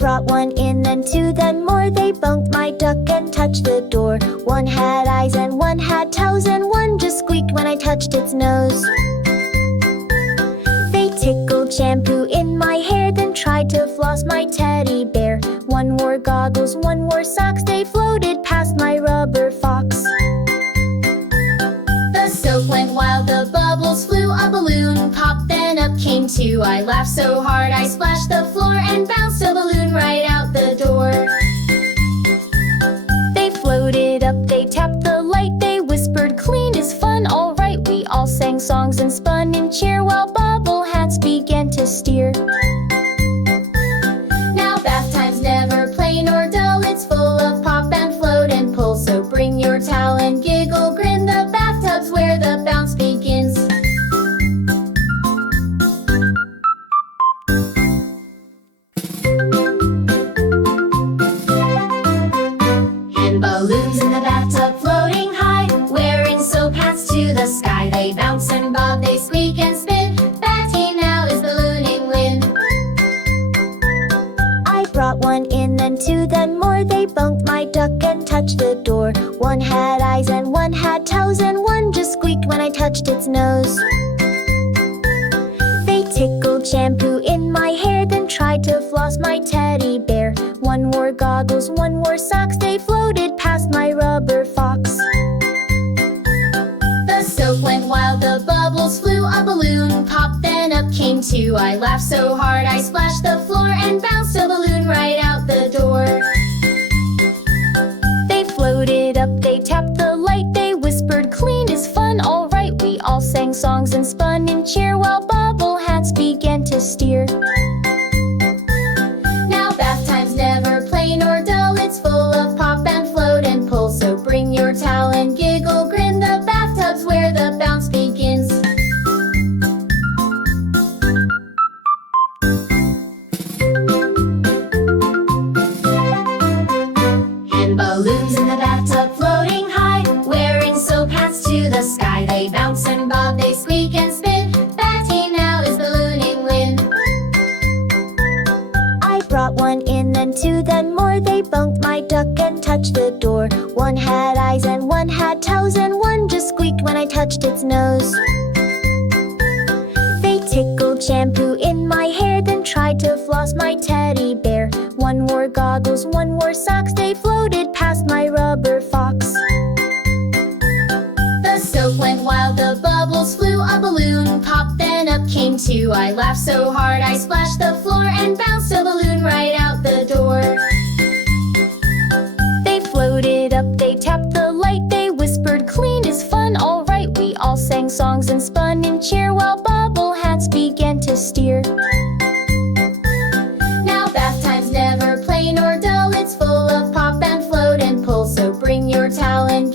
brought one in, then two, then more. They bumped my duck and touched the door. One had eyes and one had toes, and one just squeaked when I touched its nose. They tickled shampoo in my hair, then tried to floss my teddy bear. One wore goggles, one wore socks. They floated past my rubber fox. The soap went wild, the bubbles flew. A balloon popped, then up came two. I laughed so hard I splashed the floor and bounced a balloon right out the door. They floated up, they tapped the light. They whispered, "Clean is fun, all right." We all sang songs and spun in cheer while bubble hats began to steer. Now bath time's never plain or dull. It's full of pop and float and pull. So bring your towel and giggle, grin. The bathtub's where the bounce begins. And balloons in the bathtub floating high, wearing soap hats to the sky. They bounce and bob, they squeak and spin. Batty now is ballooning wind. I brought one in, then two, then more. They bumped my duck and touched the door. One had eyes and one had toes, and one just squeaked when I touched its nose. They tickled shampoo in my hair, then tried to floss my teddy bear. One wore goggles, one wore socks. They floated past my rubber fox. The soap went wild, the bubbles flew. A balloon popped, then up came two. I laughed so hard I splashed the floor and bounced a balloon right out the door. They floated up, they tapped the light. They whispered, "Clean is fun, all right." We all sang songs and spun in cheer while bubble hats began to steer. Now bath time's never plain or dull. It's full of pop and float and pull. So bring your towel and giggle, grin. The bathtub's where the bounce begins. And balloons in the bathtub floating high, wearing soap hats to the sky. They bounce and bob, they squeak and spin. Batty now is ballooning wind. I brought one in, then two, then more. They bumped my duck and touched the door. One had eyes and one had toes, and one just squeaked when I touched its nose. They tickled shampoo in my hair, then tried to floss my teddy bear. One wore goggles, one wore socks. They floated past my rubber fox. The soap went wild, the bubbles flew. A balloon popped, then up came two. I laughed so hard I splashed the floor and bounced a balloon right out the door. They floated up, they tapped the light. They whispered, "Clean is fun, all right." We all sang songs and spun in cheer while bubble hats began to steer. Now bath time's never plain or dull. It's full of pop and float and pull. So bring your towel and